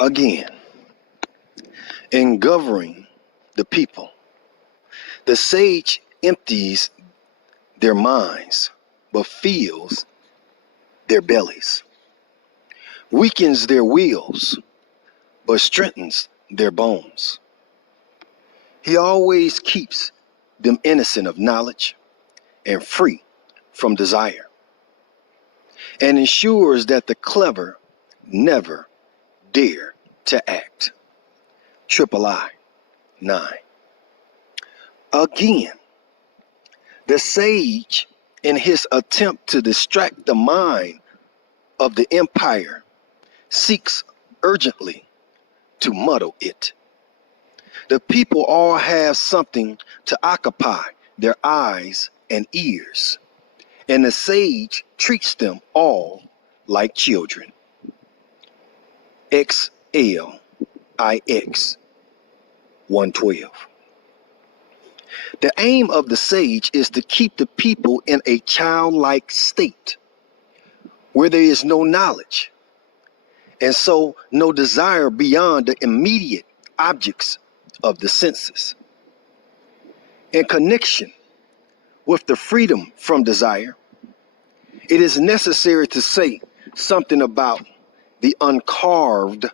Again, in governing the people, the sage empties their minds, but fills their bellies, weakens their wills, but strengthens their bones. He always keeps them innocent of knowledge and free from desire, and ensures that the clever never dare to act. III, 9. Again, the sage, in his attempt to distract the mind of the empire, seeks urgently to muddle it. The people all have something to occupy their eyes and ears, and the sage treats them all like children. XLIX 112. The aim of the sage is to keep the people in a childlike state where there is no knowledge, and so no desire beyond the immediate objects of the senses. In connection with the freedom from desire, it is necessary to say something about the uncarved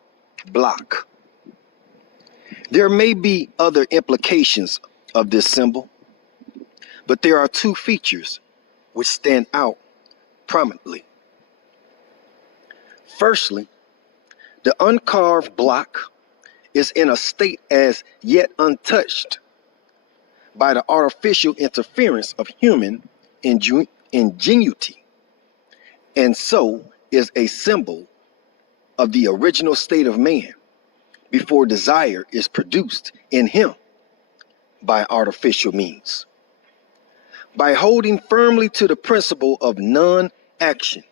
block. There may be other implications of this symbol, but there are two features which stand out prominently. Firstly, the uncarved block is in a state as yet untouched by the artificial interference of human ingenuity, and so is a symbol of the original state of man before desire is produced in him by artificial means. By holding firmly to the principle of non-action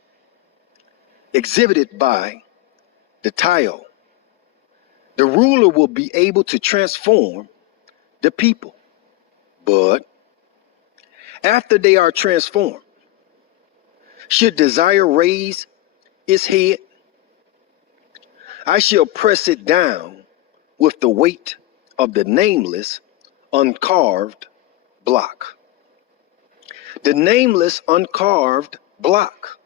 exhibited by the Tao, the ruler will be able to transform the people. But after they are transformed, should desire raise its head, I shall press it down with the weight of the nameless, uncarved block. The nameless, uncarved block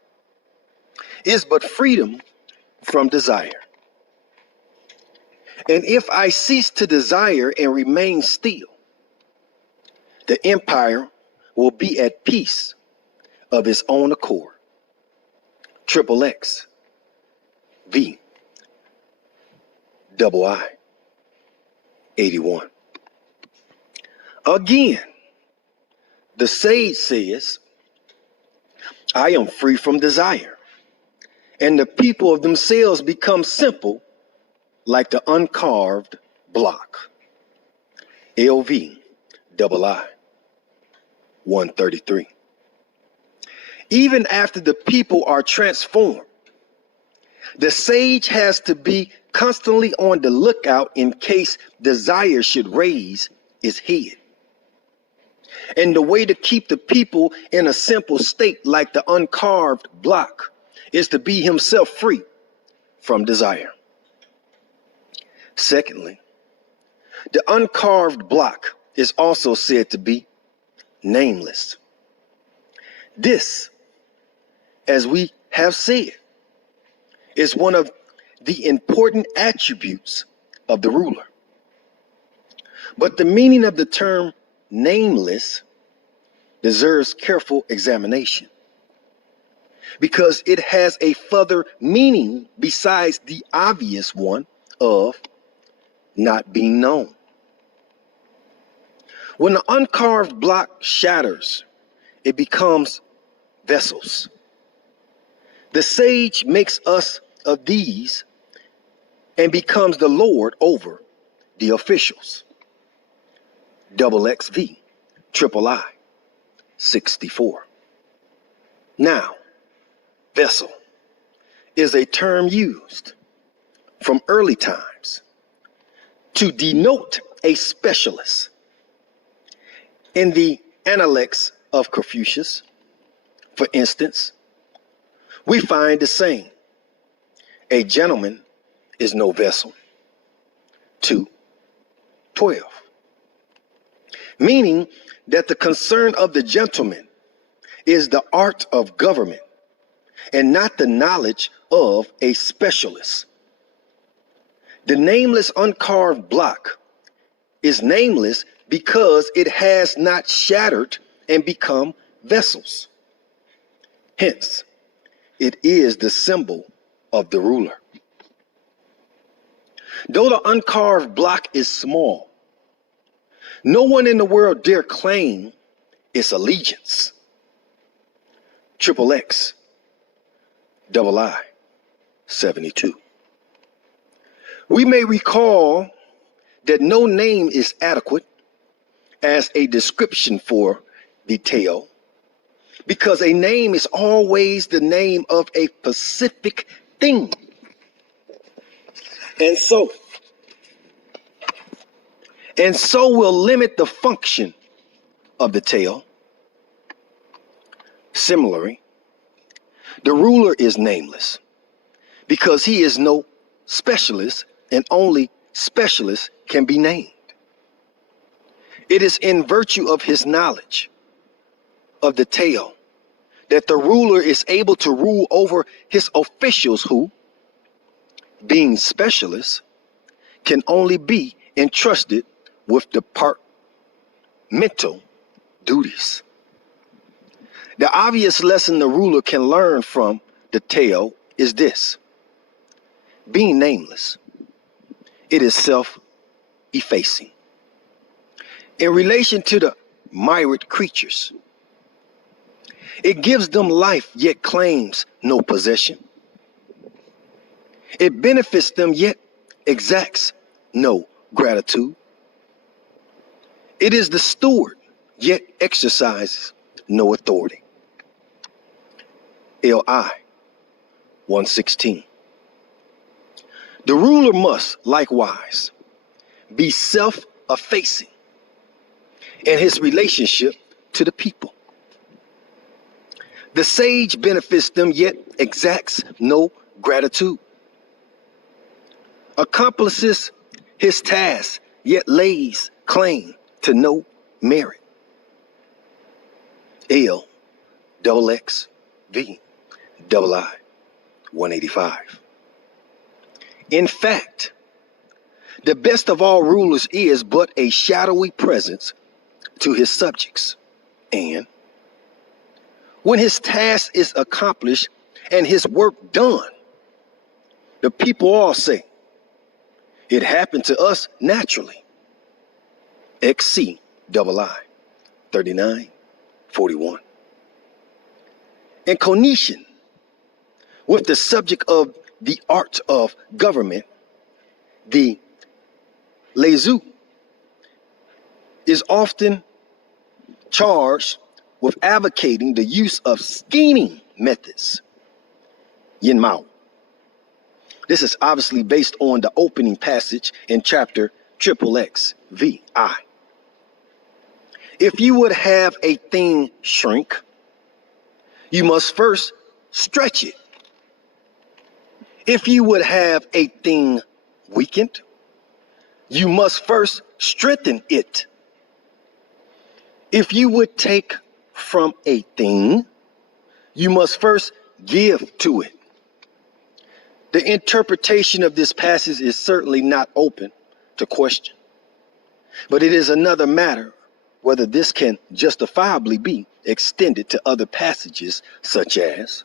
is but freedom from desire. And if I cease to desire and remain still, the empire will be at peace of its own accord. XXX V II 81. Again, the sage says, I am free from desire, and the people of themselves become simple like the uncarved block. LV II 133. Even after the people are transformed, the sage has to be constantly on the lookout in case desire should raise its head. And the way to keep the people in a simple state like the uncarved block is to be himself free from desire. Secondly, the uncarved block is also said to be nameless. This, as we have said, is one of the important attributes of the ruler. But the meaning of the term nameless deserves careful examination, because it has a further meaning besides the obvious one of not being known. When the uncarved block shatters, it becomes vessels. The sage makes us of these and becomes the Lord over the officials. XXV III 64. Now, vessel is a term used from early times to denote a specialist. In the Analects of Confucius, for instance, we find the saying, a gentleman is no vessel. 2:12. Meaning that the concern of the gentleman is the art of government and not the knowledge of a specialist. The nameless uncarved block is nameless because it has not shattered and become vessels. Hence, it is the symbol of the ruler. Though the uncarved block is small, no one in the world dare claim its allegiance. XXX, II, 72. We may recall that no name is adequate as a description for the Tao, because a name is always the name of a specific thing. And so will limit the function of the Tao. Similarly, the ruler is nameless because he is no specialist, and only specialists can be named. It is in virtue of his knowledge of the Tao that the ruler is able to rule over his officials who, being specialists, can only be entrusted with departmental duties. The obvious lesson the ruler can learn from the Tao is this: being nameless, it is self-effacing. In relation to the myriad creatures, it gives them life yet claims no possession. It benefits them yet exacts no gratitude. It is the steward yet exercises no authority. LI 116. The ruler must likewise be self-effacing in his relationship to the people. The sage benefits them yet exacts no gratitude. Accomplishes his task yet lays claim to no merit. LXXV II 185. In fact, the best of all rulers is but a shadowy presence to his subjects, and when his task is accomplished and his work done, the people all say, "It happened to us naturally." XCII 39:41. In connection with the subject of the art of government, the Lezu is often charged with advocating the use of scheming methods. Yin Mao. This is obviously based on the opening passage in chapter XXXVI. If you would have a thing shrink, you must first stretch it. If you would have a thing weakened, you must first strengthen it. If you would take from a thing, you must first give to it. The interpretation of this passage is certainly not open to question, but it is another matter whether this can justifiably be extended to other passages, such as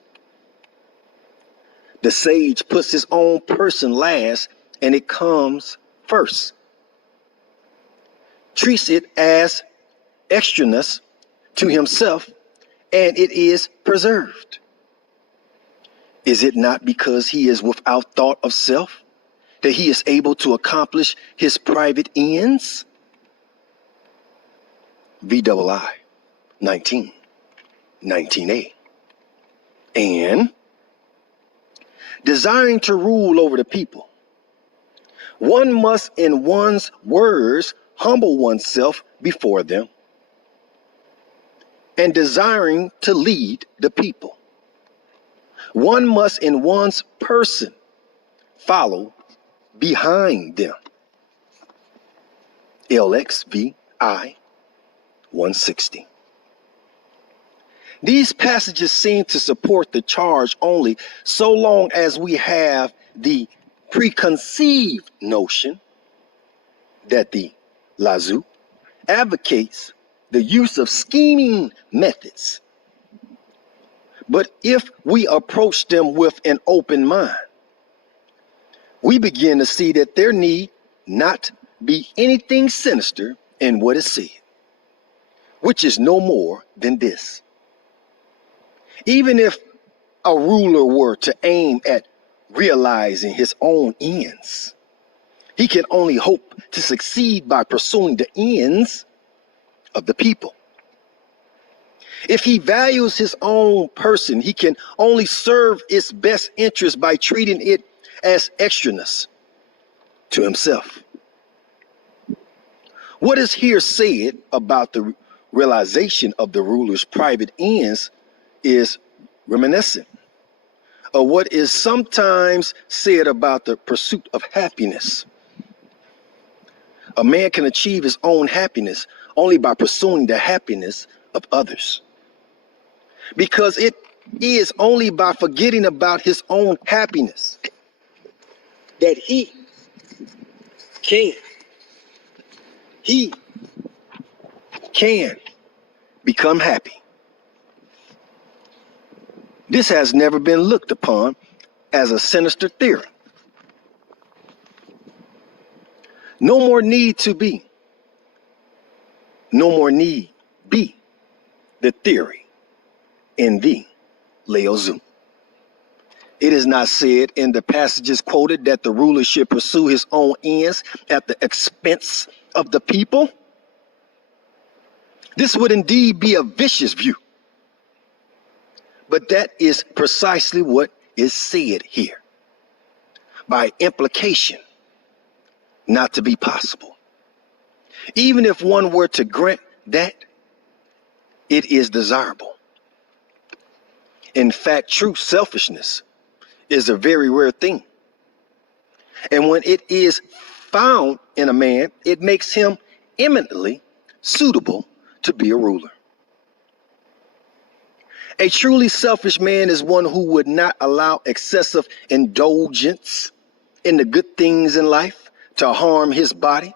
the sage puts his own person last and it comes first, treats it as extraneous to himself, and it is preserved. Is it not because he is without thought of self that he is able to accomplish his private ends? VII 19:19a. And desiring to rule over the people, one must in one's words humble oneself before them, and desiring to lead the people, one must in one's person follow behind them. LXVI 160. These passages seem to support the charge only so long as we have the preconceived notion that the Lazu advocates the use of scheming methods. But if we approach them with an open mind, we begin to see that there need not be anything sinister in what is said, which is no more than this. Even if a ruler were to aim at realizing his own ends, he can only hope to succeed by pursuing the ends of the people. If he values his own person, he can only serve its best interest by treating it as extraneous to himself. What is here said about the realization of the ruler's private ends is reminiscent of what is sometimes said about the pursuit of happiness. A man can achieve his own happiness only by pursuing the happiness of others, because it is only by forgetting about his own happiness that he can become happy. This has never been looked upon as a sinister theory. No more need be the theory in the Lao Tzu. It is not said in the passages quoted that the ruler should pursue his own ends at the expense of the people. This would indeed be a vicious view. But that is precisely what is said here. By implication, not to be possible. Even if one were to grant that, it is desirable. In fact, true selfishness is a very rare thing. And when it is found in a man, it makes him eminently suitable to be a ruler. A truly selfish man is one who would not allow excessive indulgence in the good things in life to harm his body.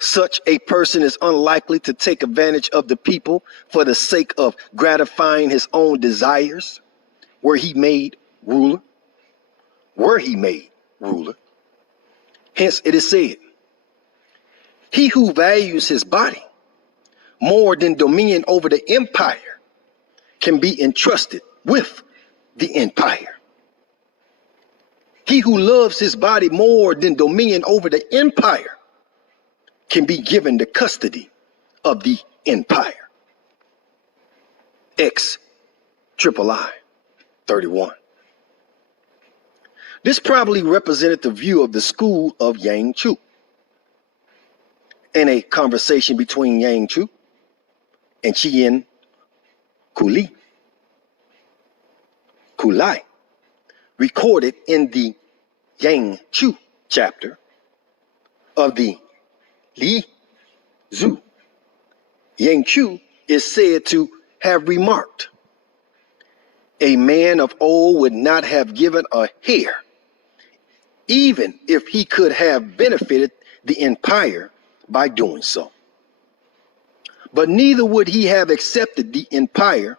Such a person is unlikely to take advantage of the people for the sake of gratifying his own desires, were he made ruler. Hence it is said, he who values his body more than dominion over the empire can be entrusted with the empire. He who loves his body more than dominion over the empire can be given the custody of the empire. XIII 31. This probably represented the view of the school of Yang Chu. In a conversation between Yang Chu and Chien Kulai, recorded in the Yang Chu chapter of the Li Zu, Yang Chu is said to have remarked, a man of old would not have given a hair, even if he could have benefited the empire by doing so. But neither would he have accepted the empire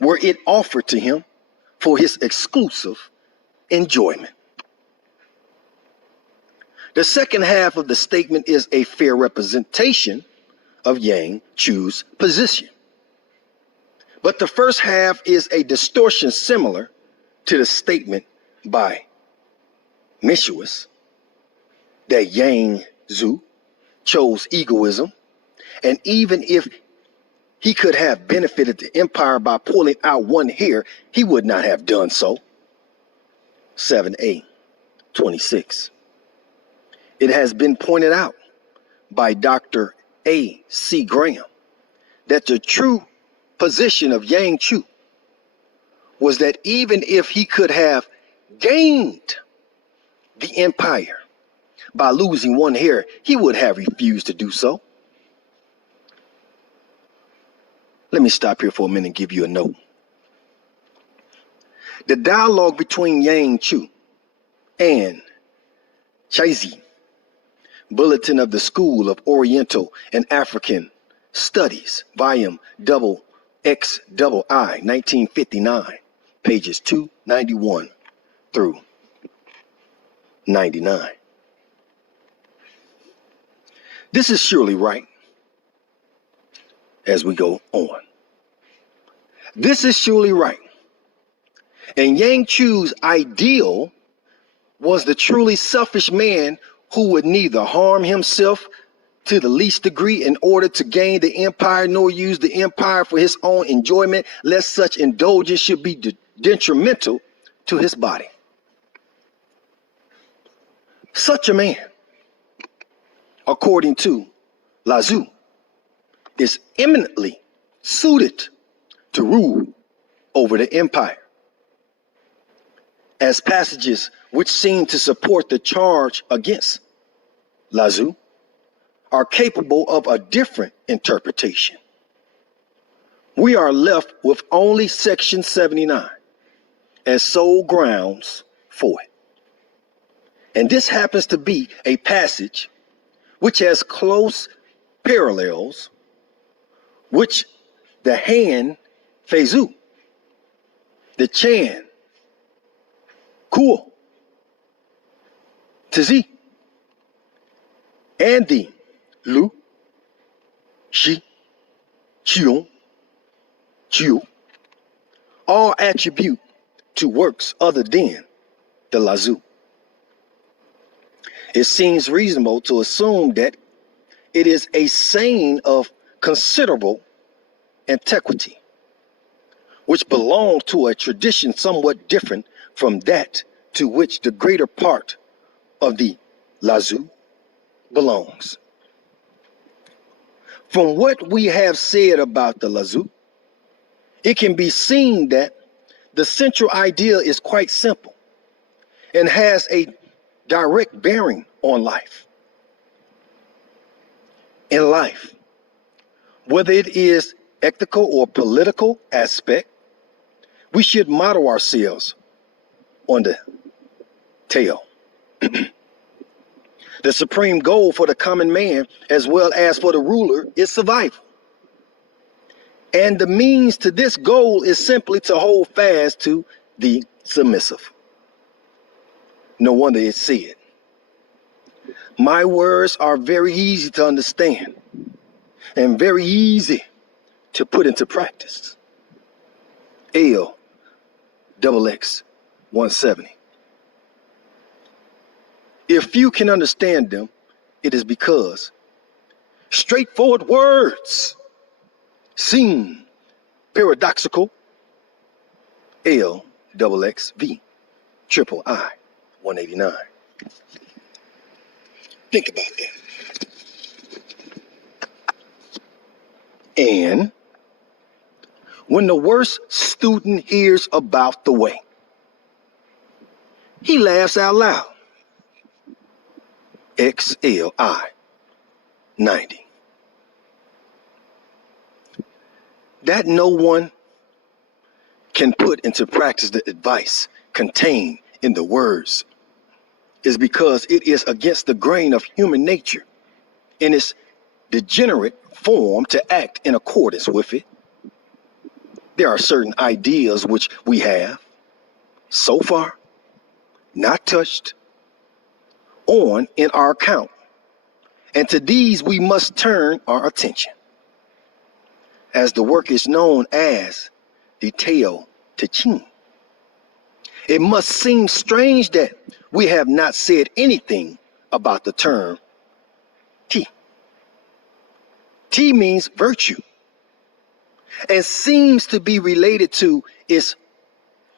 were it offered to him for his exclusive enjoyment. The second half of the statement is a fair representation of Yang Chu's position. But the first half is a distortion similar to the statement by Mencius that Yang Tzu chose egoism, and even if he could have benefited the empire by pulling out one hair, he would not have done so. 7a 26. It has been pointed out by Dr. A.C. Graham that the true position of Yang Chu was that even if he could have gained the empire. By losing one hair, he would have refused to do so. Let me stop here for a minute and give you a note. The dialogue between Yang Chu and Chaizi, Bulletin of the School of Oriental and African Studies, volume XXI, 1959, pages 291 through 99. This is surely right. As we go on, this is surely right. And Yang Chu's ideal was the truly selfish man who would neither harm himself to the least degree in order to gain the empire, nor use the empire for his own enjoyment, lest such indulgence should be detrimental to his body. Such a man, according to Lao, is eminently suited to rule over the empire, as passages which seem to support the charge against Lao are capable of a different interpretation. We are left with only section 79 as sole grounds for it. And this happens to be a passage which has close parallels which the Han Feizu, the Chan, Kuo, Tzi, and the Lu, Shi, Qiong, Qiu, all attribute to works other than the Lao. It seems reasonable to assume that it is a saying of considerable antiquity, which belongs to a tradition somewhat different from that to which the greater part of the Lao belongs. From what we have said about the Lao, it can be seen that the central idea is quite simple and has a direct bearing on life. In life, whether it is ethical or political aspect, we should model ourselves on the tail. The supreme goal for the common man, as well as for the ruler, is survival. And the means to this goal is simply to hold fast to the submissive. No wonder it said, my words are very easy to understand and very easy to put into practice. L XX 170. If few can understand them, it is because straightforward words seem paradoxical. L XXV triple I 189. Think about that. And when the worst student hears about the way, he laughs out loud. XLI 90. That no one can put into practice the advice contained in the words is because it is against the grain of human nature in its degenerate form to act in accordance with it. There are certain ideas which we have, so far, not touched on in our account, and to these we must turn our attention. As the work is known as the Tao Te Ching, it must seem strange that we have not said anything about the term Ti. Ti means virtue and seems to be related to its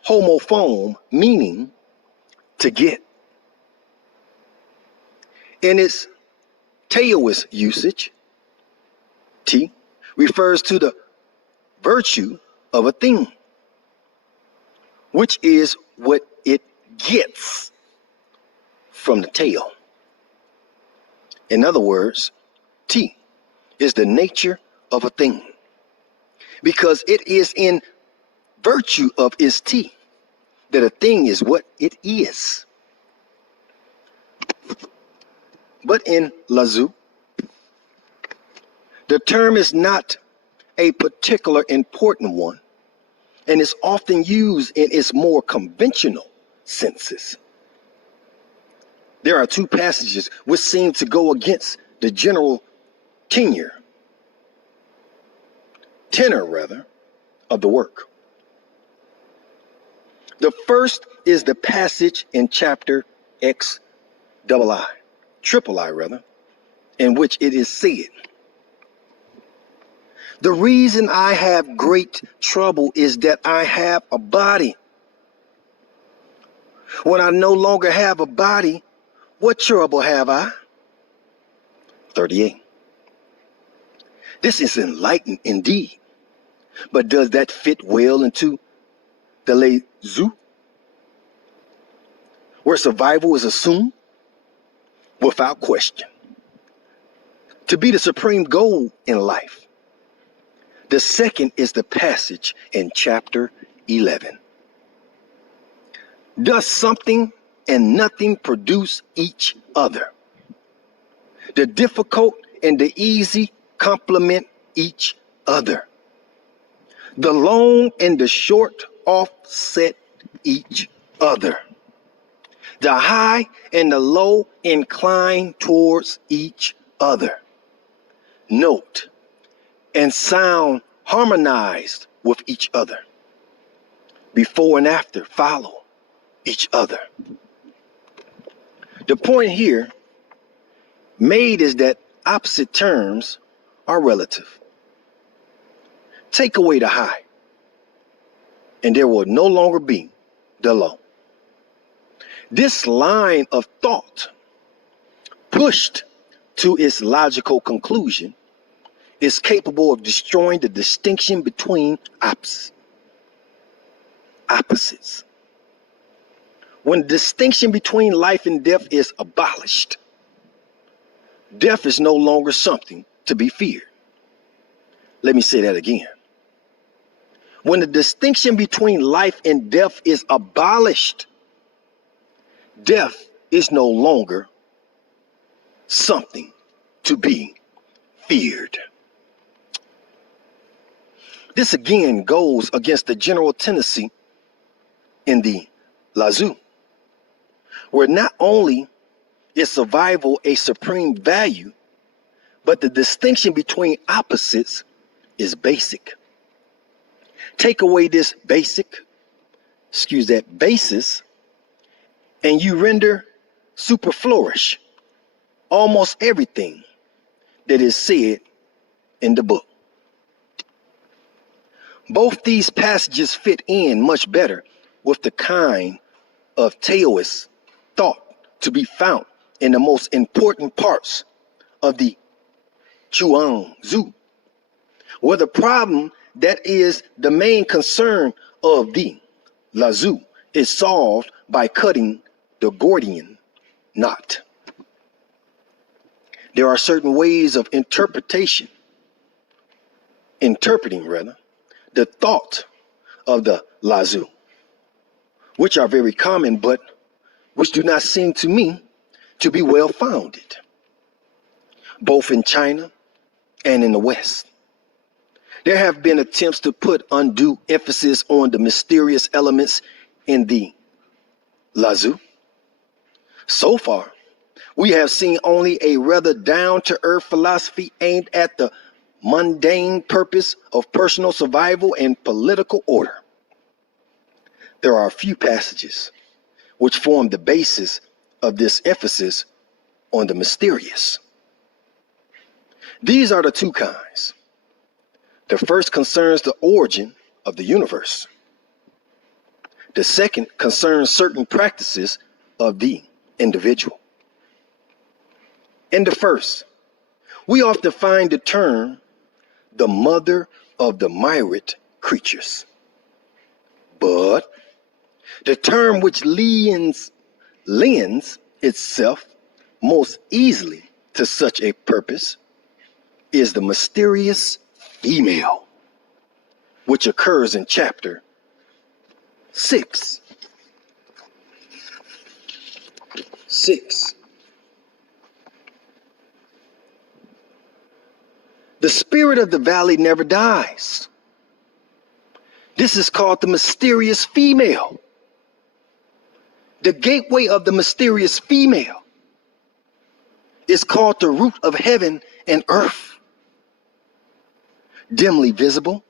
homophone, meaning to get. In its Taoist usage, Ti refers to the virtue of a thing, which is what it gets from the tail. In other words, T is the nature of a thing, because it is in virtue of its T that a thing is what it is. But in Lazu, the term is not a particular important one and is often used in its more conventional senses. There are two passages which seem to go against the general tenor of the work. The first is the passage in chapter XIII, in which it is said, "The reason I have great trouble is that I have a body. When I no longer have a body, what trouble have I?" 38. This is enlightened indeed, but does that fit well into the Lazu, where survival is assumed without question to be the supreme goal in life? The second is the passage in chapter 11. Does something and nothing produce each other? The difficult and the easy complement each other. The long and the short offset each other. The high and the low incline towards each other. Note and sound harmonized with each other. Before and after follow each other. The point here made is that opposite terms are relative. Take away the high, and there will no longer be the low. This line of thought, pushed to its logical conclusion, is capable of destroying the distinction between opposites. When the distinction between life and death is abolished, death is no longer something to be feared. Let me say that again. When the distinction between life and death is abolished, death is no longer something to be feared. This again goes against the general tendency in the Lazu, where not only is survival a supreme value, but the distinction between opposites is basic. Take away this basis, and you render superfluous almost everything that is said in the book. Both these passages fit in much better with the kind of Taoist thought to be found in the most important parts of the Chuang Tzu, where the problem that is the main concern of the Lazu is solved by cutting the Gordian knot. There are certain ways of interpreting the thought of the Lazu, which are very common, but which do not seem to me to be well founded, both in China and in the West. There have been attempts to put undue emphasis on the mysterious elements in the Lazu. So far, we have seen only a rather down-to-earth philosophy aimed at the mundane purpose of personal survival and political order. There are a few passages which form the basis of this emphasis on the mysterious. These are the two kinds. The first concerns the origin of the universe. The second concerns certain practices of the individual. In the first, we often find the term the mother of the myriad creatures. But the term which lends itself most easily to such a purpose is the mysterious female, which occurs in chapter 6. 6. The spirit of the valley never dies. This is called the mysterious female. The gateway of the mysterious female is called the root of heaven and earth. Dimly visible,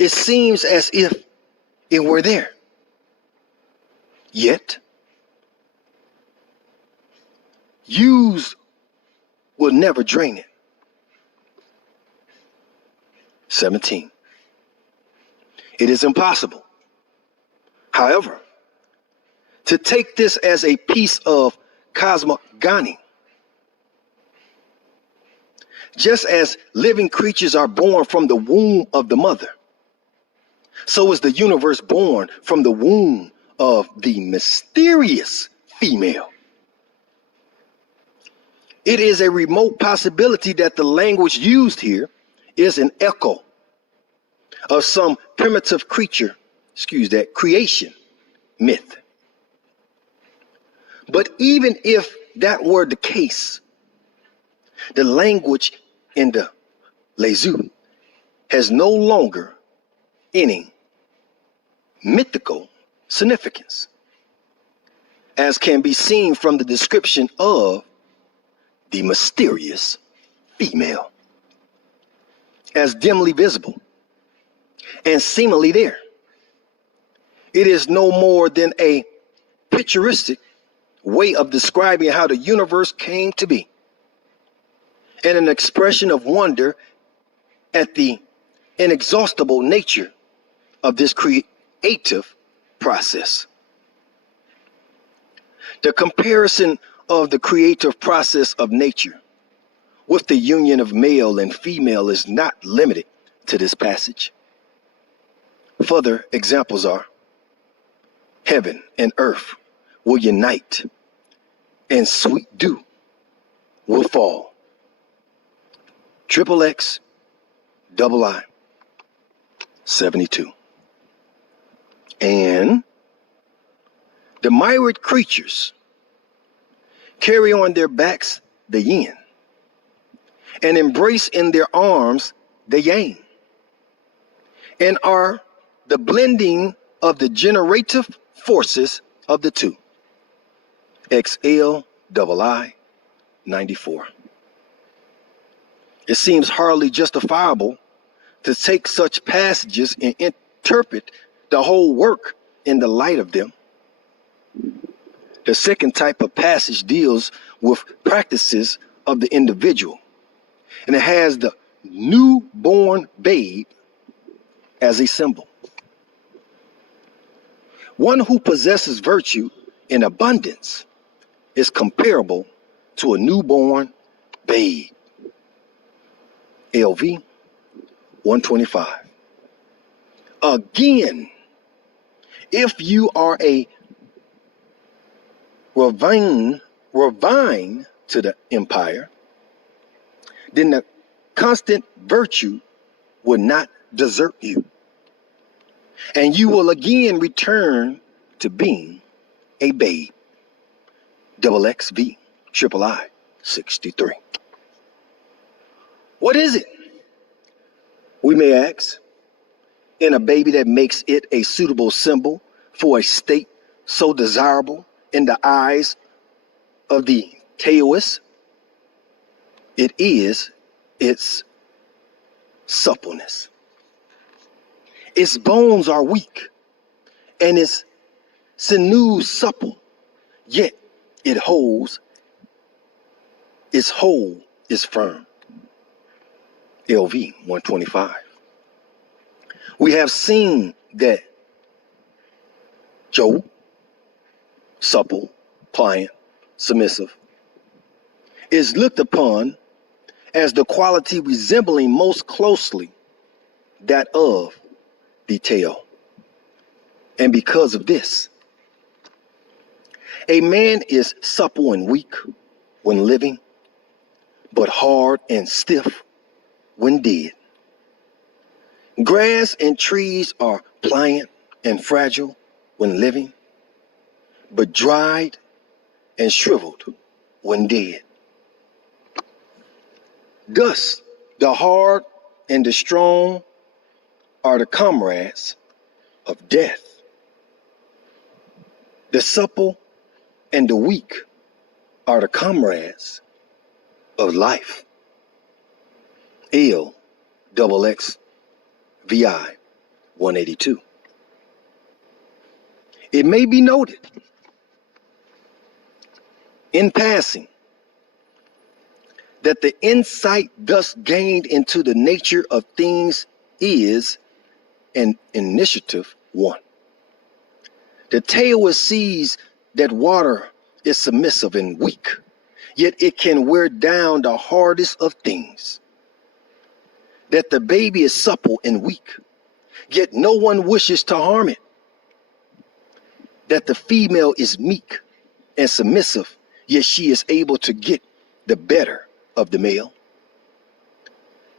it seems as if it were there. Yet, use will never drain it. 17. It is impossible, however, to take this as a piece of cosmogony. Just as living creatures are born from the womb of the mother, so is the universe born from the womb of the mysterious female. It is a remote possibility that the language used here is an echo of some primitive creation myth. But even if that were the case, the language in the Lezu has no longer any mythical significance, as can be seen from the description of the mysterious female as dimly visible and seemingly there. It is no more than a picturesque way of describing how the universe came to be, and an expression of wonder at the inexhaustible nature of this creative process. The comparison of the creative process of nature with the union of male and female is not limited to this passage. Further examples are: heaven and earth will unite, and sweet dew will fall. XXX II 72. And the myriad creatures carry on their backs the yin, and embrace in their arms the yang, and are the blending of the generative forces of the two. XLII 94. It seems hardly justifiable to take such passages and interpret the whole work in the light of them. The second type of passage deals with practices of the individual, and it has the newborn babe as a symbol. One who possesses virtue in abundance is comparable to a newborn babe. LV 125. Again, if you are a ravine to the empire, then the constant virtue will not desert you, and you will again return to being a babe. XXV III 63. What is it, we may ask, in a baby that makes it a suitable symbol for a state so desirable in the eyes of the Taoists? It is its suppleness. Its bones are weak and its sinews supple, yet its whole is firm. LV 125. We have seen that Joe, supple, pliant, submissive, is looked upon as the quality resembling most closely that of the tail. And because of this, A man is supple and weak when living, but hard and stiff when dead. Grass and trees are pliant and fragile when living, but dried and shriveled when dead. Thus, the hard and the strong are the comrades of death. The supple and the weak are the comrades of life. LXXVI 182. It may be noted in passing that the insight thus gained into the nature of things is an initiative one. The tailor sees that water is submissive and weak, yet it can wear down the hardest of things. That the baby is supple and weak, yet no one wishes to harm it. That the female is meek and submissive, yet she is able to get the better of the male.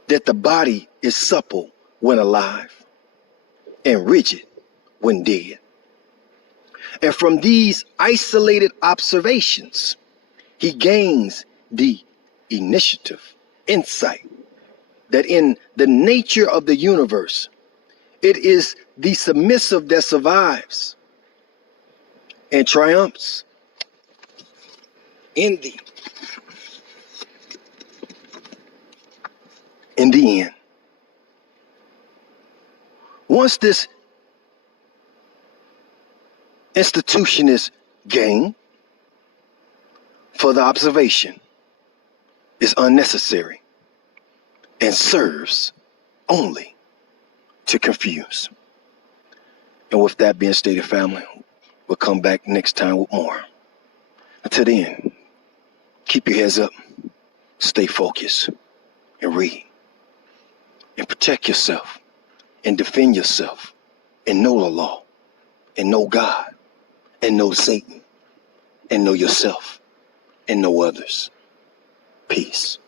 That the body is supple when alive and rigid when dead. And from these isolated observations, he gains the initiative insight that in the nature of the universe, it is the submissive that survives and triumphs in the end. Once this institution is gained, further observation is unnecessary and serves only to confuse. And with that being stated, family, we'll come back next time with more. Until then, keep your heads up, stay focused, and read. And protect yourself, and defend yourself, and know the law, and know God, and know Satan, and know yourself, and know others. Peace.